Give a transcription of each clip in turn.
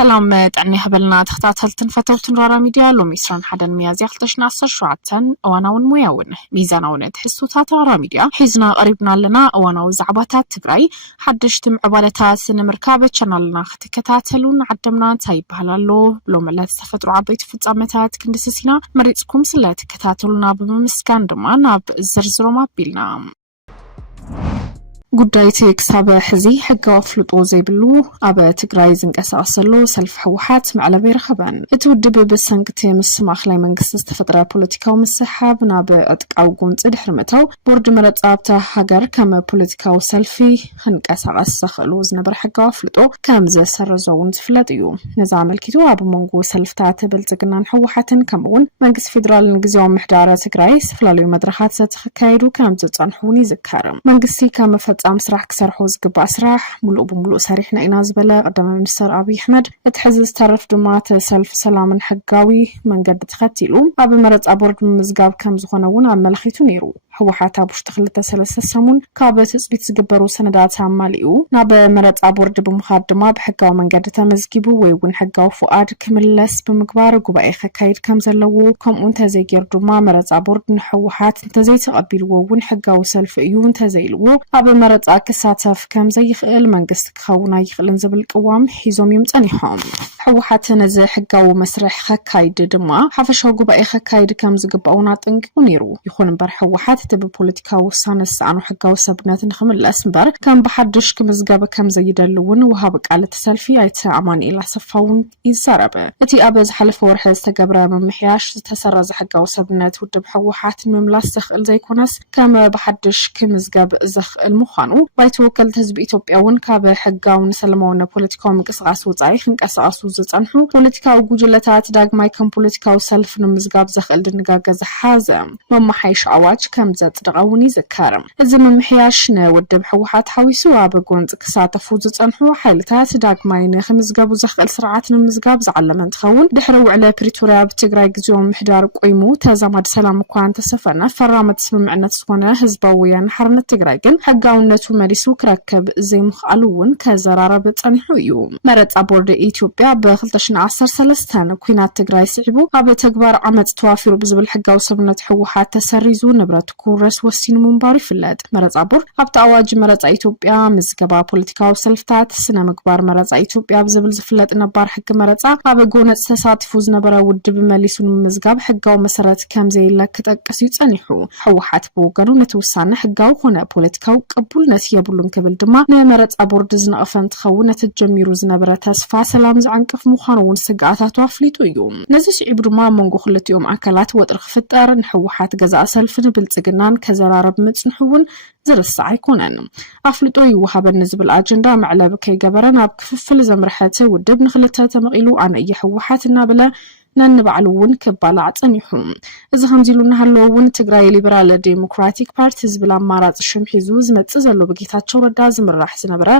سلام تعني هبلنا تختاتلتن فتوتن رارا ميديا لو ميسران حدن ميازي اختشنا أصر شعاتن اواناون موياون ميزاناون تحسوتات رارا ميديا حيزنا قريبنا لنا اواناو زعباتات تقراي حدشتم عبالتات سنمركابة شانالنا ختكتاتلون عدمنا تايب هلالو لو ملات استفتروا عبيت فتزامتات كندسسينا مريتكم سلات كتاتلنا بممسكان دمان بزرزرو مابيلنا قدايتي كسابة حزي حقا وفلطو زي بلو أبا تقرايزنك أساسلو سلف حوحات معلبي رخبان اتودب بسنكتي مسمع خلاي منقس استفترة بوليتيكا ومسحاب نابا اتقاو قونت ادحرمتو بورد مرت آبتا حقر كما بوليتيكا وسلفي خنك أساسخلو زنبر حقا وفلطو كامزة سرزوون تفلاتيو نظام الكتو أبو منقو سلفتات بلتقنان حوحاتن كمون منقس فيدرال نقزيوم محدارة تقراي سفلاليو مدرخات ستخكايدو كامزة تنحوني زكارم منقسي كما أم سرح كسرحو زقبا سرح ملؤ بملؤ سريحنا إنا زبلا قدام منستر أبي أحمد اتحزز ترف دمات سلف سلام حقاوي من قد تختيلو أبي مرت أبورد مزقاب كم زخونون عم ملخيتو نيرو حوحاتا بوشتخلتا سلسة سمون كابت سبيت زقبرو سندات عماليو نابا مرت أبورد بمخادمة بحقاو من قد تمزقبو ويون حقاو فؤاد كملس بمقبار قبائي خكايد كم زلوو كم انت زي جردوما مرت أبورد نحوحات انت زي تقبيلو ون حقاو سلف ايون تزيلو أبي مرت أكساتف كم زي يخيل منقست كخونا يخيل نزبل قوام حيزوم يمتانيحوم حوحات نزي حقاو مسرح خكايد دما حفشو قبائي خكايد كم زقباونا تنقو نيرو يخون مبار حوحات تبي بوليتيكا وسانس عنو حقاو سبنات نخم الأسمبر كم بحدش كمزقاب كم زي يدلون وهابك على تسلفي ايتا عمان إلا صفاون يزاربه اتي أبز حلف ورحز تقبرا من محياش تسرز حقاو سبنات ودب حوحات مملاس زخل زي كونس كم بحدش كمزقاب زخ المخانو بايتوكل تزب إثيوبياون كاب حقاو نسلمونا بوليتيكاو مقصقاس وصاي خنقصقاسو زصنحو بوليتيكاو ጉጅለታት ዳግማይ ከም ፖለቲካው ሰልፍ ንምዝጋብ ዘኽእል ድንጋገ ዝሓዘ መማሓይሽ ኣዋጅ ከም ዘጽድቃውን ይዝከርም እዚ መምሕያሽ ነውድብ ሕወሓት ሓዊሱ ኣብ ጎንጽ ክሳተፉ ዝጸንሑ ሓይልታት ዳግማይ ንኽምዝገቡ ዘኽእል ስርዓት ንምዝጋብ ዝዓለመ እንትኸውን ድሕሪ ውዕለ ፕሪቶሪያ ብትግራይ ግዜኦም ምሕዳር ቆይሙ ተዛማድ ሰላም እኳ እንተሰፈነ ፈራመት ስምምዕነት ዝኾነ ህዝባዊ ወያነ ሓርነት ትግራይ ግን ሕጋውነቱ መሪሱ ክረከብ ዘይምኽኣሉውን ከዘራረበ ጸኒሑ እዩ መረጻ ቦርድ ኢትዮጵያ ብ2013 ኩናት ትግራይ ስዒቡ ኣብ ተግባር ዓመጽ ተዋፊሩ ብዝብል ሕጋዊ ሰብነት ሕወሓት ተሰሪዙ ንብረት ኩረስ ወሲኑ ምንባር ይፍለጥ መረጻ ቦርድ ኣብቲ ኣዋጅ መረጻ ኢትዮጵያ ምዝገባ ፖለቲካዊ ሰልፍታት ስነ ምግባር መረጻ ኢትዮጵያ ብዝብል ዝፍለጥ ነባር ሕጊ መረጻ ኣብ ጎነጽ ተሳትፉ ዝነበረ ውድብ መሊሱ ንምዝጋብ ሕጋዊ መሰረት ከም ዘይለ ክጠቅስ ይጸኒሑ ሕወሓት ብወገኑ ነቲ ውሳነ ሕጋዊ ኾነ ፖለቲካዊ ቅቡልነት የብሉን ክብል ድማ ንመረጻ ቦርድ ዝነቐፈ እንትኸውን ነቲ ጀሚሩ ዝነበረ ተስፋ ሰላም ዝዓንቅፍ ምዃኑውን ስግኣታቱ ኣፍሊጡ እዩ ነዚ ስዒቡ ድማ መንጎ ክልቲኦም ኣካላት ወጥሪ ክፍጠር ንሕወሓት ገዛእ ሰልፍን ብልጽግናን ከዘራረብ ምጽንሑውን ዝርስዕ ኣይኮነን ኣፍልጦ ይወሃበኒ ዝብል ኣጀንዳ መዕለብ ከይገበረን ኣብ ክፍፍል ዘምርሐተ ውድብ ንኽልተ ተመቒሉ ኣነ እየ ሕወሓት እናበለ ነንባዕሉውን ክባላዕ ጸኒሑ እዚ ከምዚሉ እናሃለውን ትግራይ ሊበራል ዴሞክራቲክ ፓርቲ ዝብል ኣማራጺ ሽም ሒዙ ዝመጽእ ዘሎ በጌታቸው ረዳ ዝምራሕ ዝነበረ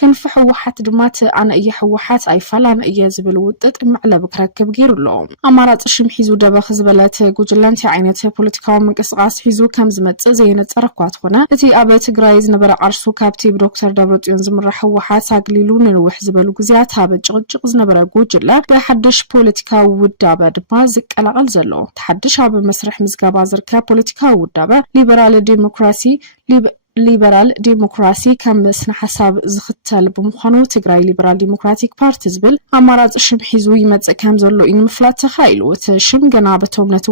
ክንፍ ሕወሓት ድማት ኣነ እየ ሕወሓት ኣይፋል ኣነ እየ ዝብል ውጥጥ መዕለብ ክረክብ ገይሩሎ ኣማራጺ ሽም ሒዙ ደበኽ ዝበለት ጉጅለንቲ ዓይነት ፖለቲካዊ ምንቅስቓስ ሒዙ ከም ዝመጽእ ዘየነጸረ እኳ ትኾነ እቲ ኣብ ትግራይ ዝነበረ ዓርሱ ካብቲ ብዶክተር ደብረጽዮን ዝምራሕ ሕወሓት ኣግሊሉ ንንውሕ ዝበሉ ግዜያት ኣብ ጭቕጭቕ ዝነበረ ጉጅለ ብሓድሽ ፖለቲካዊ ውዳበ ድማ ዝቀላቐል ዘሎ ተሓድሽ ኣብ መስርሕ ምዝገባ ዝርከብ ፖለቲካዊ ውዳበ ሊበራል ዲሞክራሲ ከም ስነ ሓሳብ ዝኽተል ብምዃኑ ትግራይ ሊበራል ዲሞክራቲክ ፓርቲ ዝብል ኣማራጺ ሽም ሒዙ ይመጽእ ከም ዘሎ ንምፍላጥ ተኻኢሉ እቲ ሽም ገና በቶም ነቲ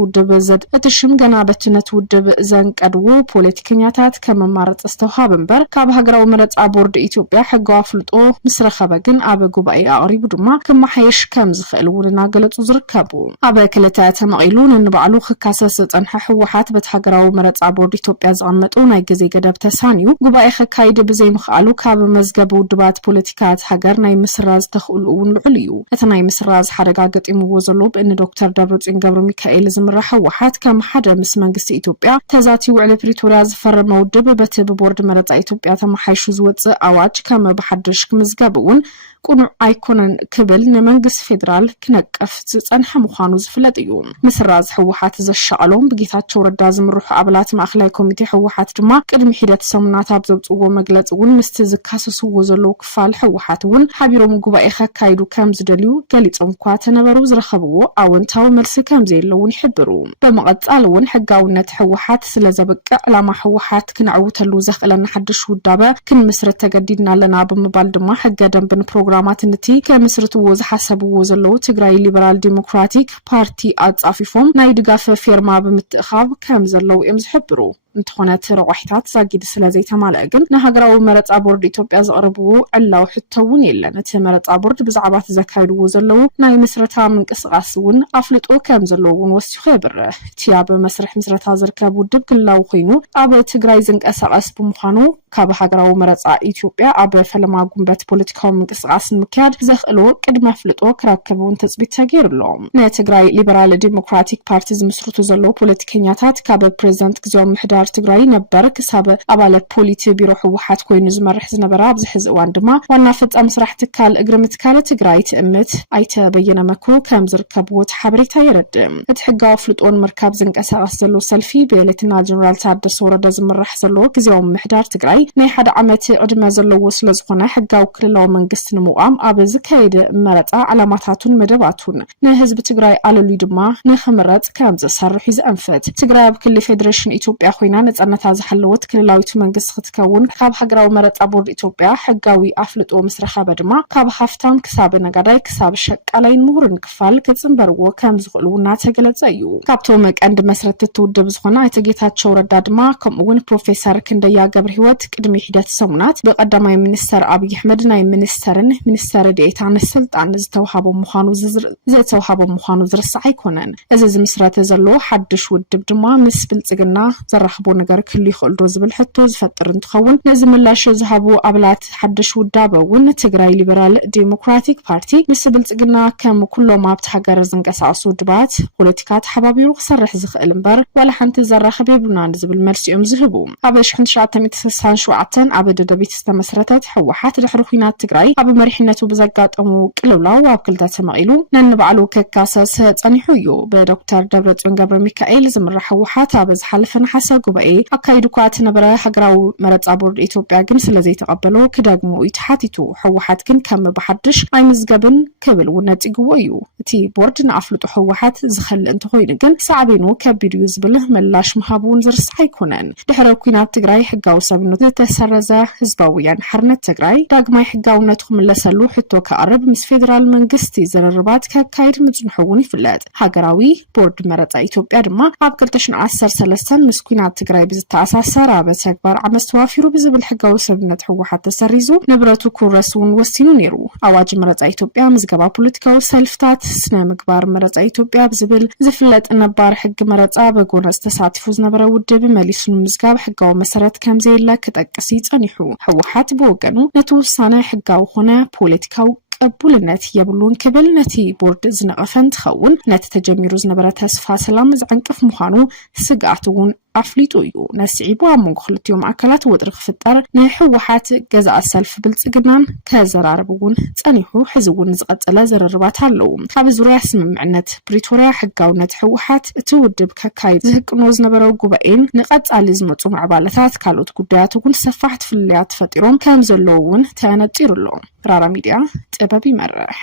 ውድብ ዘንቀድዎ ፖለቲከኛታት ከም ኣማራጺ ዝተውሃበ እምበር ካብ ሃገራዊ መረጻ ቦርድ ኢትዮጵያ ሕጋዊ ኣፍልጦ ምስ ረኸበ ግን ኣብ ጉባኤ ኣቕሪቡ ድማ ክመሓየሽ ከም ዝኽእል እውን እናገለጹ ዝርከቡ ኣብ ክልተ ተመቒሉ ንንባዕሉ ክካሰስ ዝጸንሐ ሕወሓት በቲ ሃገራዊ መረጻ ቦርድ ኢትዮጵያ ዝቐመጡ ናይ ግዜ ገደብ ተሳንዩ ጉባኤ ከካይድ ብዘይ ምኽኣሉ ካብ መዝገብ ውድባት ፖለቲካት ሃገር ናይ ምስራዝ ተኽእሉ እውን ልዑል እዩ እቲ ናይ ምስራዝ ሓደጋ ገጢምዎ ዘሎ ብእኒ ዶክተር ደብረጽዮን ገብረ ሚካኤል ዝምራሕ ሕወሓት ከም ሓደ ምስ መንግስቲ ኢትዮጵያ ተዛቲ ውዕለ ፕሪቶሪያ ዝፈረመ ውድብ በቲ ብቦርድ መረጻ ኢትዮጵያ ተመሓይሹ ዝወፅእ ኣዋጅ ከም ብሓድሽ ክምዝገብ እውን ቁኑዕ ኣይኮነን ክብል ንመንግስቲ ፌደራል ክነቀፍ ዝጸንሐ ምዃኑ ዝፍለጥ እዩ ምስራዝ ሕወሓት ዘሻቀሎም ብጌታቸው ረዳ ዝምርሑ ኣባላት ማእኸላይ ኮሚቴ ሕወሓት ድማ ቅድሚ ሂደት ሕደት ሰሙናት ኣብዘብጽዎ መግለጽ እውን ምስቲ ዝካሰስዎ ዘለዉ ክፋል ሕወሓት እውን ሓቢሮም ጉባኤ ከካይዱ ከም ዝደልዩ ገሊጾም እኳ ተነበሩ ዝረኸብዎ ኣወንታዊ መልሲ ከም ዘየለውን ይሕብሩ። በመቐጻል እውን ሕጋውነት ሕወሓት ስለ ዘበቅዕ ዕላማ ሕወሓት ክንዕውተሉ ዘኽእለና ሓድሽ ውዳበ ክንምስረት ተገዲድና ኣለና ብምባል ድማ ሕገ ደንብን ፕሮግራማትን እቲ ከምስርትዎ ዝሓሰብዎ ዘለዉ ትግራይ ሊበራል ዲሞክራቲክ ፓርቲ ኣጻፊፎም ናይ ድጋፍ ፊርማ ብምትእኻብ ከም ዘለዉ እዮም ዝሕብሩ። እንተኾነ ረቋሒታት ዛጊድ ስለ ዘይተማልአ ግን ንሃገራዊ መረፃ ቦርድ ኢትዮጵያ ዘቕርብዎ ዕላው ሕቶውን የለን። እቲ መረፃ ቦርድ ብዛዕባ ዘካይድዎ ዘለዉ ናይ ምስረታ ምንቅስቓስ እውን ኣፍልጦ ከም ዘለዎ እውን ወሲኹ ይብርህ። እቲ ኣብ መስርሕ ምስረታ ዝርከብ ውድብ ክልላዊ ኮይኑ ኣብ ትግራይ ዝንቀሳቐስ ብምዃኑ ካብ ሃገራዊ መረፃ ኢትዮጵያ ኣብ ፈለማ ጉንበት ፖለቲካዊ ምንቅስቓስ ንምክያድ ዘኽእሎ ቅድመ ኣፍልጦ ክረክብ እውን ተፅቢት ተገይሩሎም። ንትግራይ ሊበራል ዲሞክራቲክ ፓርቲ ዝምስርቱ ዘለዉ ፖለቲከኛታት ካብ ፕሬዚደንት ግዜያዊ ምሕዳር ትግራይ ነበር ክሳብ ኣባላት ፖሊት ቢሮ ሕወሓት ኮይኑ ዝመርሕ ዝነበረ ኣብዚ ሕዚ እዋን ድማ ዋና ፈጻሚ ስራሕ ትካል እግሪ ምትካል ትግራይ ትእምት ኣይተ በየነ መኩ ከም ዝርከብዎ ሓበሬታ የረድእ። እቲ ሕጋዊ ኣፍልጦን ምርካብ ዝንቀሳቐስ ዘሎ ሰልፊ ብሌተና ጀነራል ታደሰ ወረደ ዝምራሕ ዘሎ ግዜያዊ ምሕዳር ትግራይ ናይ ሓደ ዓመት ዕድመ ዘለዎ ስለ ዝኾነ ሕጋዊ ክልላዊ መንግስቲ ንምቋም ኣብ ዝካየደ መረፃ ዓላማታቱን መደባቱን ንህዝቢ ትግራይ ኣለሉ ድማ ንኽምረፅ ከም ዝሰርሑ ይዘንፈት። ትግራይ ኣብ ክልል ፌደሬሽን ኢትዮጵያ ኮይና ነፃነታ ዝሓለወት ክልላዊት መንግስቲ ክትከውን ካብ ሃገራዊ መረፃ ቦርድ ኢትዮጵያ ሕጋዊ ኣፍልጦ ምስ ረኸበ ድማ ካብ ሃፍታም ክሳብ ነጋዳይ ክሳብ ሸቃላይን ምሁርን ክፋል ክፅንበርዎ ከም ዝኽእሉ እናተገለጸ እዩ። ካብቶም ቀንዲ መስረት ትውድብ ዝኾነ ኣይተ ጌታቸው ረዳ ድማ ከምኡውን ፕሮፌሰር ክንደያ ገብረ ህይወት ቅድሚ ሂደት ሰሙናት ብቀዳማይ ሚኒስተር ኣብይ ኣሕመድ ናይ ሚኒስተር ዴኤታን ስልጣን ዝተውሃቦ ምዃኑ ዝርስዕ ኣይኮነን። እዚ ዝምስረተ ዘሎ ሓድሽ ውድብ ድማ ምስ ብልጽግና ዘራኽቦ ነገር ክህሉ ይኽእል ዶ ዝብል ሕቶ ዝፈጥር እንትኸውን ነዚ ምላሽ ዝሃቡ ኣባላት ሓድሽ ውዳበ እውን ትግራይ ሊበራል ዲሞክራቲክ ፓርቲ ምስ ብልጽግና ከም ኩሎም ኣብቲ ሃገር ዝንቀሳቐሱ ውድባት ፖለቲካ ተሓባቢሩ ክሰርሕ ዝኽእል እምበር ዋላ ሓንቲ ዘራኽብ የብሉናን ዝብል መልሲኦም ዝህቡ። ኣብ 1967 ኣብ ደደቢት ዝተመስረተት ሕወሓት ድሕሪ ኩናት ትግራይ ኣብ መሪሕነቱ ብዘጋጠሙ ቅልውላው ኣብ ክልተ ተመቂሉ ነንባዕሉ ከካሰስ ጸኒሑ እዩ። ብዶክተር ደብረጽዮን ገብረ ሚካኤል ዝምራሕ ሕወሓት ኣብ ዝሓለፈ ነሐሰ ጉባኤ ኣካይዱ እኳ ትነበረ ሃገራዊ መረፃ ቦርድ ኢትዮጵያ ግን ስለዘይተቐበሎ ክደግሞ እዩ ተሓቲቱ። ሕወሓት ግን ከም ብሓድሽ ኣይምዝገብን ክብል እውን ነፂግዎ እዩ። እቲ ቦርድ ንኣፍልጦ ሕወሓት ዝኸልእ እንተኮይኑ ግን ሳዕቤኑ ከቢድ እዩ ዝብል ምላሽ ምሃቡ እውን ዝርስዕ ኣይኮነን። ድሕሪ ኩናት ትግራይ ሕጋዊ ሰብነቱ ዝተሰረዘ ህዝባዊ ወያነ ሓርነት ትግራይ ዳግማይ ሕጋውነቱ ክምለሰሉ ሕቶ ከቕርብ ምስ ፌደራል መንግስቲ ዝርርባት ከካይድ ምጽንሑ እውን ይፍለጥ። ሃገራዊ ቦርድ መረፃ ኢትዮጵያ ድማ ኣብ 2013 ምስ ኩናት ትግራይ ብዝተኣሳሰር ኣብ ተግባር ዓመት ተዋፊሩ ብዝብል ሕጋዊ ሰብነት ሕወሓት ተሰሪዙ ንብረቱ ክውረስ እውን ወሲኑ ነይሩ። ኣዋጅ መረፃ ኢትዮጵያ ምዝገባ ፖለቲካዊ ሰልፍታት ስነ ምግባር መረፃ ኢትዮጵያ ብዝብል ዝፍለጥ ነባር ሕጊ መረፃ በጎነስ ተሳቲፉ ዝነበረ ውድብ መሊሱ ምዝጋብ ሕጋዊ መሰረት ከም ዘየለ ክጠቅስ ይጸኒሑ። ሕወሓት ብወገኑ ነቲ ውሳነ ሕጋዊ ኾነ ፖለቲካዊ ቅቡልነት የብሉን ክብል ነቲ ቦርድ ዝነቐፈ እንትኸውን ነቲ ተጀሚሩ ዝነበረ ተስፋ ሰላም ዝዕንቅፍ ምዃኑ ስጋኣት እውን ኣፍሊጡ እዩ። ነስዒቡ ኣብ መንጎ ክልቲኦም ኣካላት ወጥሪ ክፍጠር ንሕወሓት ገዛእ ሰልፊ ብልጽግናን ከዘራርብ እውን ጸኒሑ ሕዚ እውን ዝቐጸለ ዘረርባት ኣለዉ። ኣብ ዙርያ ስምምዕነት ፕሪቶርያ ሕጋውነት ሕወሓት እቲ ውድብ ከካይድ ዝህቅኖ ዝነበረ ጉባኤን ንቐጻሊ ዝመፁ ምዕባለታት ካልኦት ጉዳያት እውን ሰፋሕቲ ፍልያት ፈጢሮም ከም ዘለዉ እውን ተነጢሩሎም። ራራ ሚድያ ጥበብ ይመርሕ።